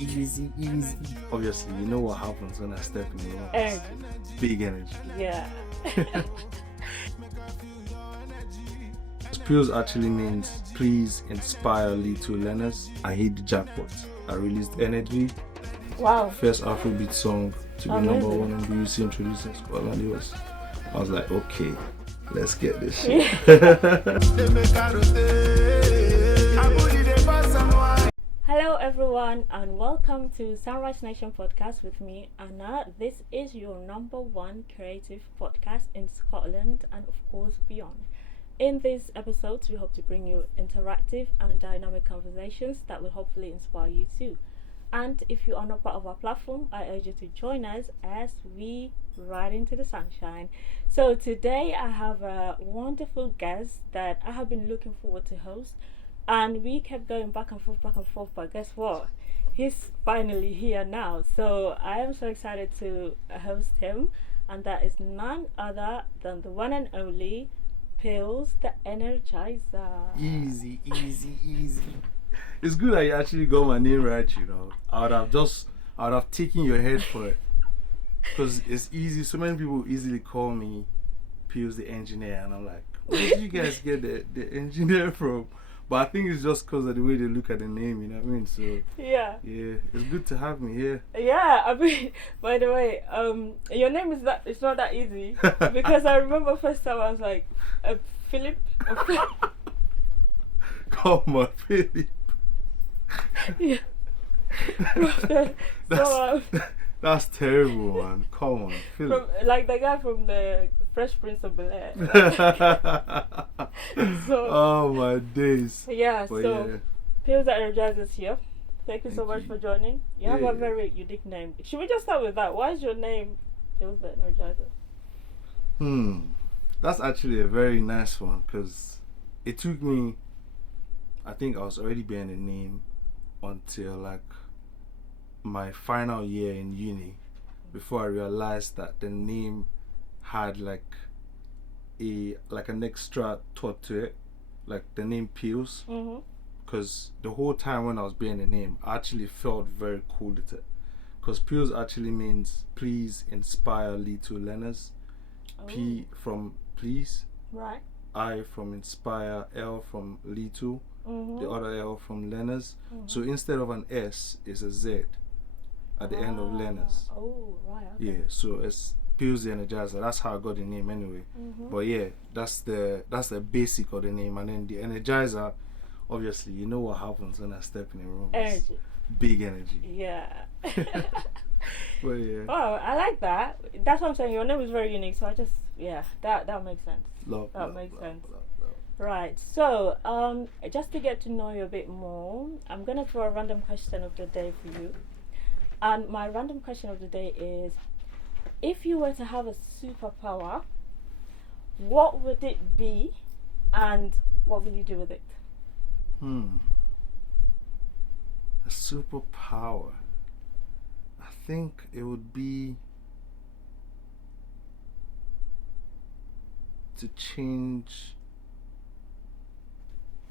easy. Obviously, you know what happens when I step in the room. Energy. Big energy. Yeah. Pills actually means please inspire little learners. I hit the jackpot. I released Energy, Wow. first Afrobeat song to be Amazing. number one on BBC introducing Scotland. I was like, okay, let's get this shit. Hello everyone and welcome to SunriseNation Podcast with me, Anna. This is your number one creative podcast in Scotland and of course beyond. In these episodes, we hope to bring you interactive and dynamic conversations that will hopefully inspire you too. And if you are not part of our platform, I urge you to join us as we ride into the sunshine. So today I have a wonderful guest that I have been looking forward to host. And we kept going back and forth, but guess what? He's finally here now. So I am so excited to host him. And that is none other than the one and only PillzTheEnergizer. Easy. It's good that you actually got my name right, you know. I would have taken your head for it. Because it's easy. So many people easily call me Pills the engineer. And I'm like, where did you guys get the engineer from? But I think it's just because of the way they look at the name, you know what I mean? So Yeah, it's good to have me here. Yeah, I mean, by the way, your name it's not that easy. Because I remember first time I was like, Philip? Come on, Philip. Yeah. That's terrible, man. Come on, Philip. From, like the guy from the Fresh Prince of Bel-Air. Oh my days. Yeah, But so PillzTheEnergizer is here. Thank you so Thank much you. for joining. You have Yeah. a very unique name. Should we just start with that? Why is your name PillzTheEnergizer? That's actually a very nice one because it took me, I think I was already bearing the name until like my final year in uni before I realized that the name had like an extra thought to it, like the name Pills. Because the whole time when I was bearing the name, I actually felt very cool with it. Because Pills actually means please inspire little learners. P from please, Right. I from inspire, L from little, the other L from learners. So instead of an S, it's a Z at the end of learners. Oh, right. Okay. Yeah, so it's PillzTheEnergizer. That's how I got the name anyway. But yeah, that's the basic of the name. And then the Energizer, obviously, you know what happens when I step in the room. Energy. Big energy. Yeah. But yeah. Oh, I like that. That's what I'm saying. Your name is very unique, so I just that makes sense. Love. Makes sense. Right. So, just to get to know you a bit more, I'm gonna throw a random question of the day for you. And my random question of the day is: if you were to have a superpower, what would it be, and what will you do with it? A superpower. I think it would be to change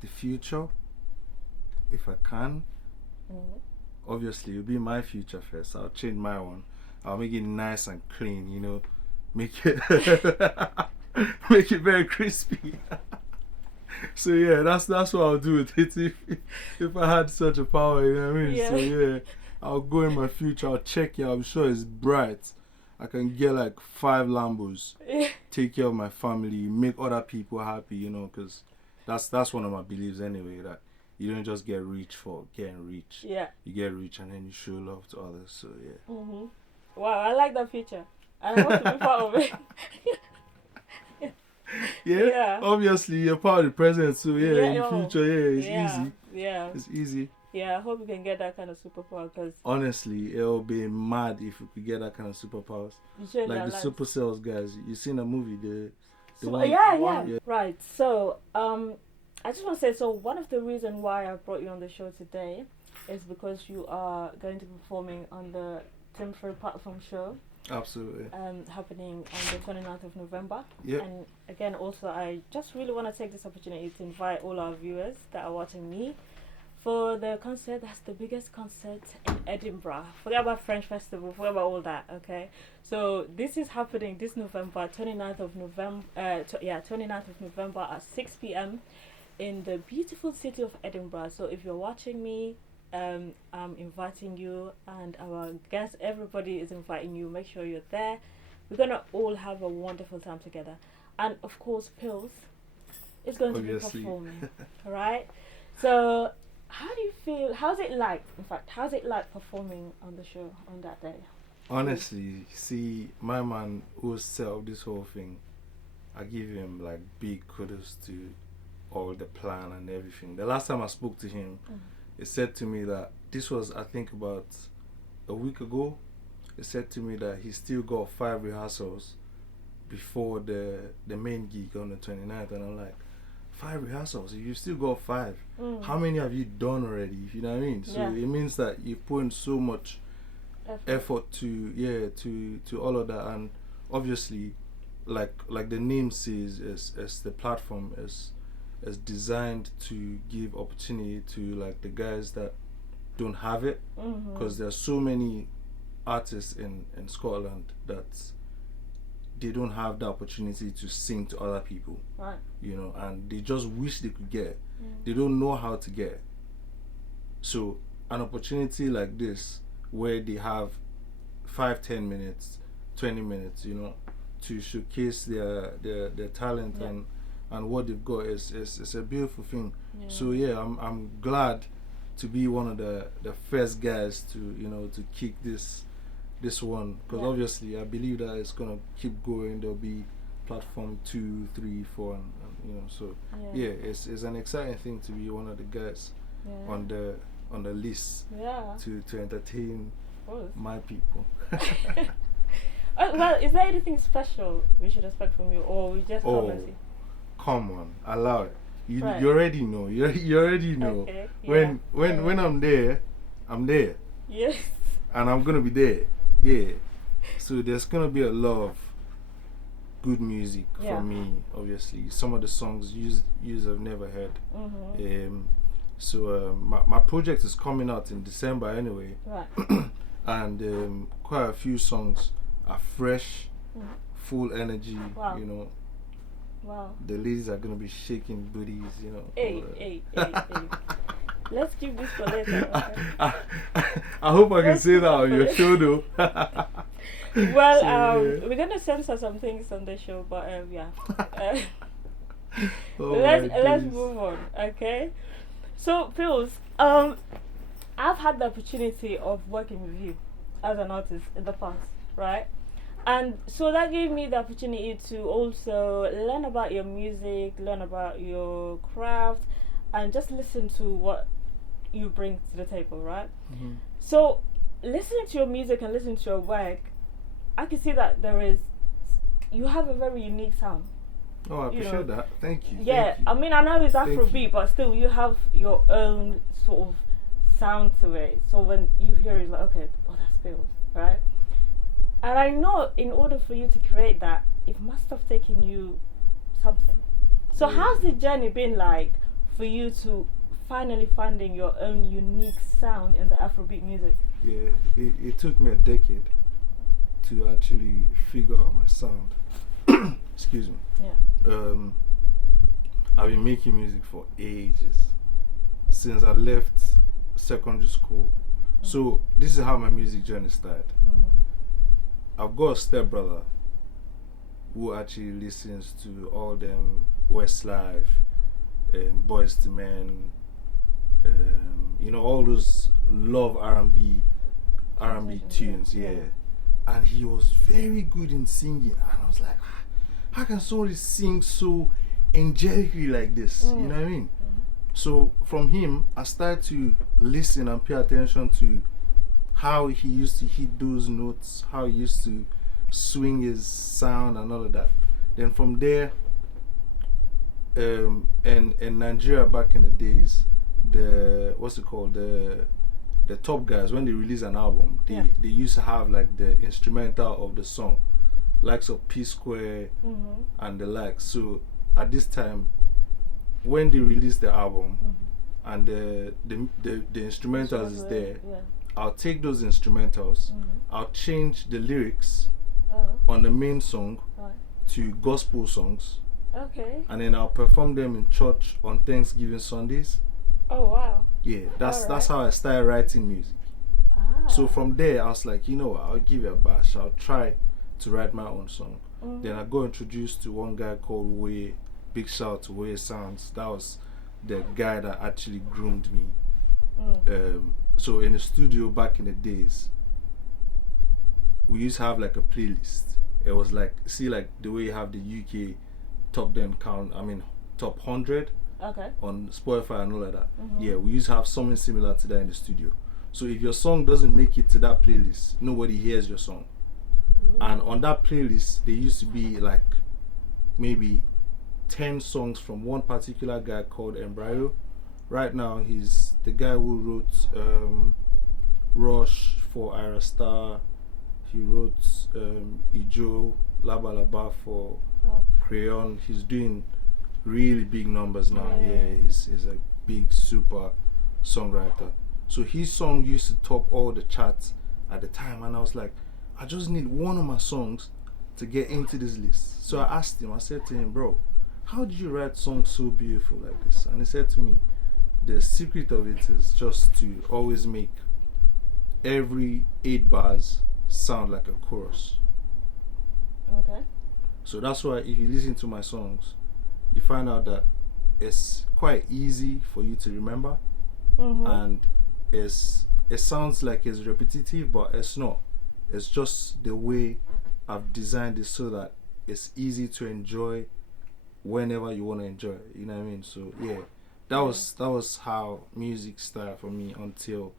the future if I can. Obviously, it would be my future first. I'll change my one. I'll make it nice and clean, you know. Make it make it very crispy. So yeah, that's what I'll do with it if I had such a power, you know what I mean? Yeah. So yeah, I'll go in my future, I'll check it, I'm sure it's bright. I can get like 5 Lambos, take care of my family, make other people happy, you know, because that's one of my beliefs anyway, that you don't just get rich for getting rich. Yeah. You get rich and then you show love to others, so yeah. Wow, I like that feature. And I want to be part of it. Yeah, obviously you're part of the present, so in the future, it's easy. Yeah. It's easy. Yeah, I hope we can get that kind of superpower because Honestly, it'll be mad if we could get that kind of superpowers. Like the Supercells guys. You seen the movie, the one? Yeah. Right. So, I just want to say, so one of the reasons why I brought you on the show today is because you are going to be performing on the Tim Free Platform show. Absolutely. Happening on the 29th of November. Yep. And again, also, I just really want to take this opportunity to invite all our viewers that are watching me for the concert. That's the biggest concert in Edinburgh. Forget about French Festival, forget about all that, okay? So this is happening this November, 29th of November, 29th of November at 6 p.m. in the beautiful city of Edinburgh. So if you're watching me, I'm inviting you, and our guests, everybody is inviting you. Make sure you're there. We're gonna all have a wonderful time together. And of course, Pills is going Obviously. to be performing. Alright? So how do you feel? How's it like? In fact, how's it like performing on the show on that day? Honestly, see, my man who set up this whole thing, I give him like big kudos to all the plan and everything. The last time I spoke to him, he said to me that this was, I think, about a week ago. He said to me that he still got 5 rehearsals before the main gig on the 29th, and I'm like, 5 rehearsals? You still got 5? How many have you done already? You know what I mean? So it means that you put in so much effort to all of that, and obviously, like the name says, as the platform is designed to give opportunity to like the guys that don't have it, because there's so many artists in Scotland that they don't have the opportunity to sing to other people, right? You know, and they just wish they could get it. They don't know how to get it. So an opportunity like this, where they have 5-10 minutes, 20 minutes, you know, to showcase their talent and what they've got is a beautiful thing. So I'm glad to be one of the first guys to, you know, to kick this one, because obviously I believe that it's gonna keep going. There'll be platform 2, 3, 4, and you know, so it's an exciting thing to be one of the guys on the list to entertain my people. Well, is there anything special we should expect from you, or we just come and see? Come on, allow it. You already know. You already know. Okay, when I'm there, I'm there. Yes. And I'm gonna be there. Yeah. So there's gonna be a lot of good music from me. Obviously, some of the songs you have never heard. So my project is coming out in December anyway. Right. And quite a few songs are fresh, full energy. Wow. You know. Wow. The ladies are gonna be shaking booties, you know. Hey. Let's keep this for later. Okay? I hope I can say that on your show, though. Well, we're gonna censor some things on the show, but let's move on, okay? So, Pills, I've had the opportunity of working with you as an artist in the past, right? And so that gave me the opportunity to also learn about your music, learn about your craft, and just listen to what you bring to the table, right? So listening to your music and listening to your work, I can see that you have a very unique sound. Oh, I appreciate that. Thank you. Yeah, thank you. I mean, I know it's Afrobeat, but still you have your own sort of sound to it. So when you hear it, it's like, okay, that's Pills, right? And I know in order for you to create that, it must have taken you something. So how's the journey been like for you to finally finding your own unique sound in the Afrobeat music? Yeah, it took me a decade to actually figure out my sound. Excuse me. Yeah. I've been making music for ages, since I left secondary school. So this is how my music journey started. I've got a stepbrother who actually listens to all them Westlife, Boys to Men, you know, all those love R&B tunes, And he was very good in singing. And I was like, how can somebody sing so angelically like this? You know what I mean? So from him, I started to listen and pay attention to how he used to hit those notes, how he used to swing his sound and all of that. Then from there, in Nigeria back in the days, the top guys, when they release an album, they used to have like the instrumental of the song, likes of P Square and the likes. So at this time, when they released the album, and the instrumentals is there. Yeah. I'll take those instrumentals. I'll change the lyrics on the main song to gospel songs. Okay. And then I'll perform them in church on Thanksgiving Sundays. Oh wow. Yeah, that's how I started writing music. So from there, I was like, you know what, I'll give it a bash. I'll try to write my own song. Then I got introduced to one guy called Way. Big shout out to Way Sounds. That was the guy that actually groomed me. So in the studio back in the days, we used to have like a playlist. It was like, see, like the way you have the UK top 10 count, top 100 on Spotify and all of that. Yeah, we used to have something similar to that in the studio. So if your song doesn't make it to that playlist, nobody hears your song. And on that playlist, there used to be like maybe 10 songs from one particular guy called Embryo. Right now, he's the guy who wrote Rush for Ira Star. He wrote Ijo, Laba Laba for Crayon. He's doing really big numbers now. Yeah, he's a big super songwriter. So his song used to top all the charts at the time, and I was like, I just need one of my songs to get into this list. So I asked him, I said to him, bro, how do you write songs so beautiful like this? And he said to me, the secret of it is just to always make every 8 bars sound like a chorus. Okay. So that's why if you listen to my songs, you find out that it's quite easy for you to remember, and it sounds like it's repetitive, but it's not. It's just the way I've designed it so that it's easy to enjoy whenever you want to enjoy it. You know what I mean? So yeah, that was how music started for me until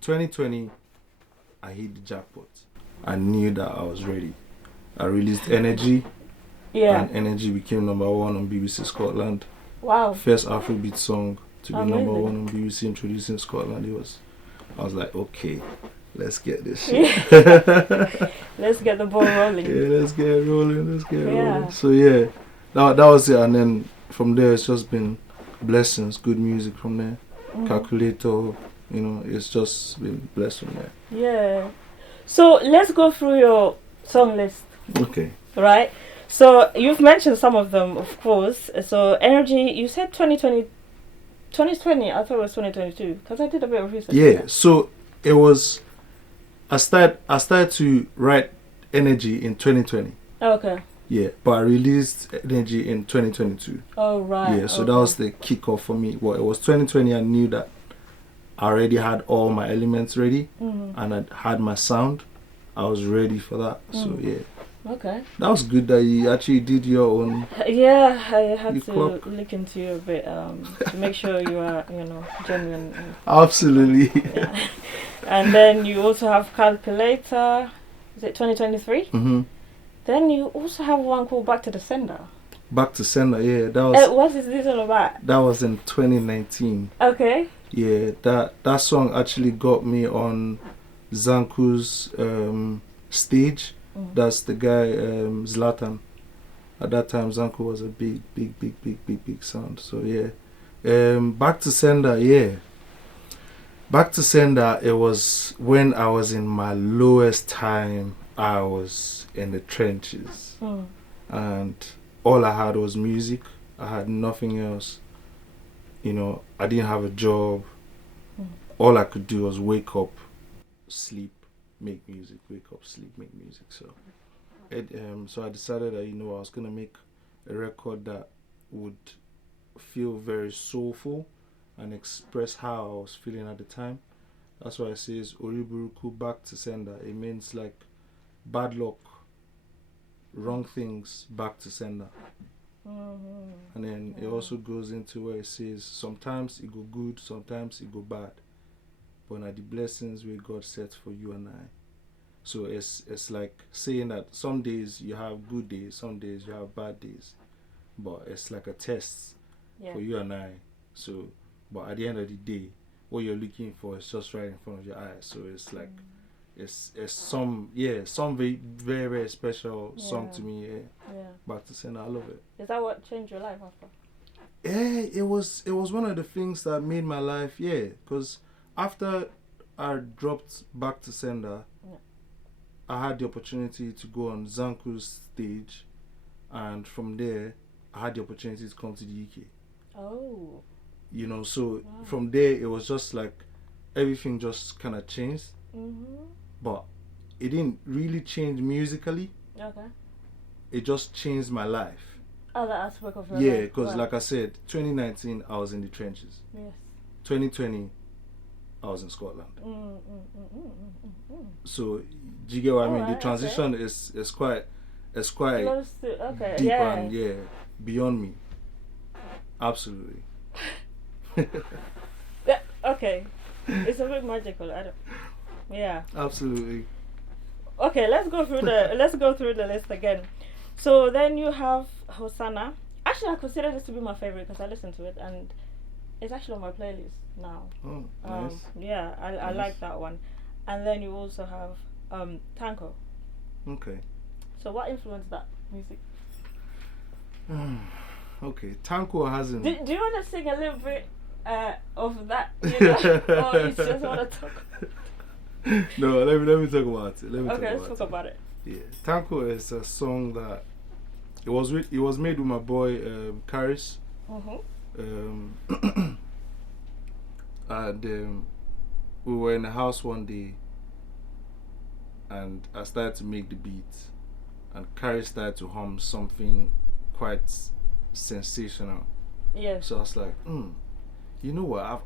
2020. I hit the jackpot. I knew that I was ready. I released Energy. Yeah. And Energy became number 1 on BBC Scotland. Wow. First Afrobeat song to be number 1 on BBC introducing Scotland. I was like, okay, let's get this shit. Let's get the ball rolling. Yeah, let's get it rolling. So yeah, that was it. And then from there, it's just been blessings, good music from there. Calculator, it's just been blessed from there. Yeah. So let's go through your song list. Okay. Right. So you've mentioned some of them, of course. So Energy, you said 2020. I thought it was 2022 because I did a bit of research. Yeah. So it was. I started to write Energy in 2020. Okay. Yeah, but I released Energy in 2022. Oh right. Yeah. So that was the kickoff for me. Well, it was 2020. I knew that I already had all my elements ready, and I had my sound. I was ready for that. So yeah. Okay. That was good that you actually did your own. Yeah, I had to look into you a bit to make sure you are, genuine. Absolutely. Yeah. And then you also have Calculator. Is it 2023? Then you also have one called Back to the Sender. Back to Sender, yeah. That was. What is this all about? That was in 2019. Okay. Yeah, that song actually got me on Zanku's stage. That's the guy Zlatan. At that time, Zanku was a big sound. So yeah, Back to Sender. Yeah, Back to Sender. It was when I was in my lowest time. I was in the trenches, and all I had was music. I had nothing else. I didn't have a job. All I could do was wake up, sleep, make music, wake up, sleep, make music. So so I decided that I was gonna make a record that would feel very soulful and express how I was feeling at the time. That's why it says Oriburuku Back to Sender. It means like bad luck, wrong things, back to sender. And then it also goes into where it says sometimes it go good, sometimes it go bad, but now the blessings where God sets for you and I. So it's like saying that some days you have good days, some days you have bad days, but it's like a test for you and I. So, but at the end of the day, what you're looking for is just right in front of your eyes. So it's like it's some very very, very special song to me. Yeah. Back to Sender, I love it. Is that what changed your life after? it was one of the things that made my life, because after I dropped back to sender, I had the opportunity to go on Zanku's stage, and from there I had the opportunity to come to the UK. Oh. You know, so from there it was just like everything just kind of changed. But it didn't really change musically. Okay. It just changed my life. Other aspect of your life. Yeah, because like I said, 2019 I was in the trenches. Yes. 2020 I was in Scotland. So do you get what I mean? The transition is quite okay. deep and beyond me. Absolutely. Yeah, okay. It's a bit magical. Yeah. Absolutely. Okay, let's go through the list again. So then you have Hosanna. Actually, I consider this to be my favorite because I listened to it and it's actually on my playlist now. Oh, nice. Yeah, I like that one. And then you also have Tanko. Okay. So what influenced that music? Okay, Tanko hasn't. Do you want to sing a little bit of that? You know? Or you just want to talk? No, let me talk about it. Let's talk about it. Yeah, Tanko is a song that it was made with my boy Karis. And we were in the house one day, and I started to make the beat, and Karis started to hum something quite sensational. Yeah. So I was like, you know what?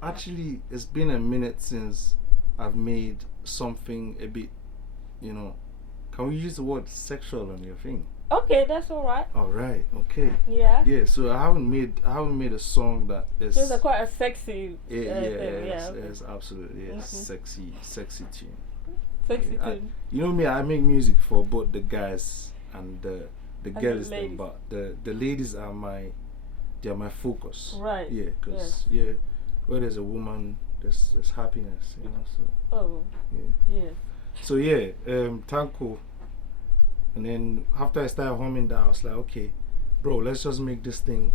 It's been a minute since I've made something a bit, you know, can we use the word sexual on your thing? Okay, that's alright. Alright, okay. Yeah. Yeah, so I haven't made a song that is. So it's quite a sexy thing. It's absolutely a sexy tune. Sexy tune. You know me, I make music for both the guys and the girls, them, but the ladies are my focus. Right. Yeah, because where there's a woman, there's happiness, you know. So. Oh. Yeah. Yeah. So Tanko. And then after I started humming that, I was like, okay, bro, let's just make this thing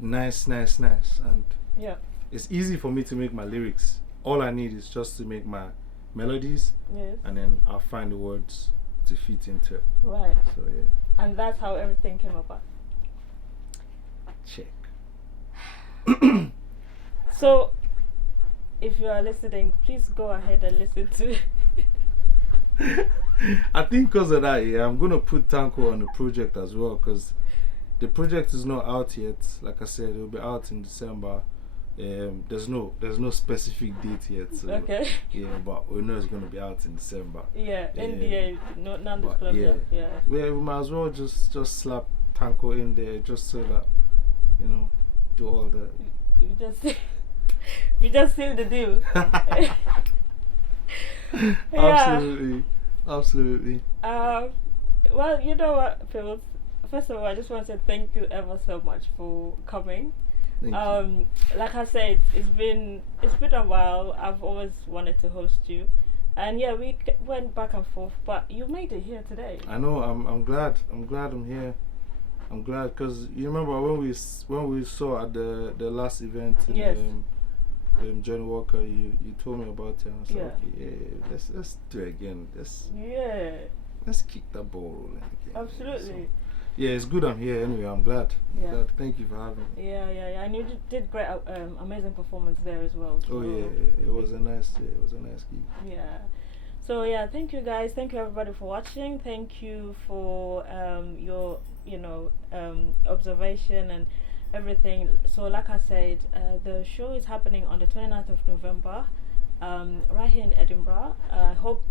nice. And it's easy for me to make my lyrics. All I need is just to make my melodies. Yes. And then I'll find the words to fit into it. Right. So yeah. And that's how everything came about. Check. So, if you are listening, please go ahead and listen to it. I think because of that, I'm going to put Tanko on the project as well, because the project is not out yet. Like I said, it will be out in December. There's no specific date yet. So, okay. Yeah, but we know it's going to be out in December. Yeah, NDA, non-disclosure. Yeah. We might as well just slap Tanko in there just so that, you know, do all the. We just seal the deal. Absolutely. Well, you know what, Pilz? First of all, I just want to say thank you ever so much for coming. Thank you. Like I said, it's been a while. I've always wanted to host you, and yeah, we went back and forth, but you made it here today. I know. I'm glad. I'm here. I'm glad because you remember when we saw at the last event in Johnny Walker, you told me about it. And I was like, okay, let's do it again. Let's kick that ball rolling again. Absolutely. So, it's good I'm here anyway. I'm glad. Thank you for having me. Yeah. And you did great, amazing performance there as well. So. Oh it was a nice gig. Yeah. So thank you guys. Thank you everybody for watching. Thank you for your observation and everything. So like I said, the show is happening on the 29th of November, right here in Edinburgh. I hope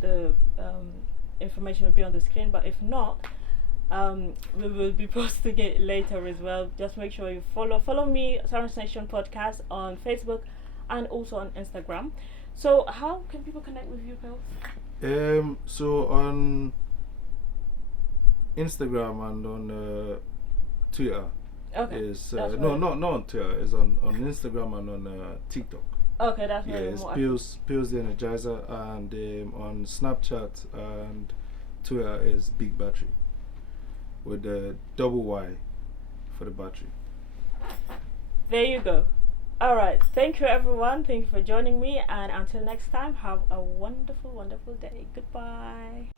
the information will be on the screen, but if not, we will be posting it later as well. Just make sure you follow me, SunriseNation Podcast, on Facebook and also on Instagram. So how can people connect with you, Pilz? So on Instagram and on Twitter. Okay. Is not on Twitter. It's on Instagram and on TikTok. Okay, that's it's PillzTheEnergizer, and on Snapchat and Twitter is Big Battery with the double Y for the battery. There you go. Alright, thank you everyone. Thank you for joining me, and until next time, have a wonderful, wonderful day. Goodbye.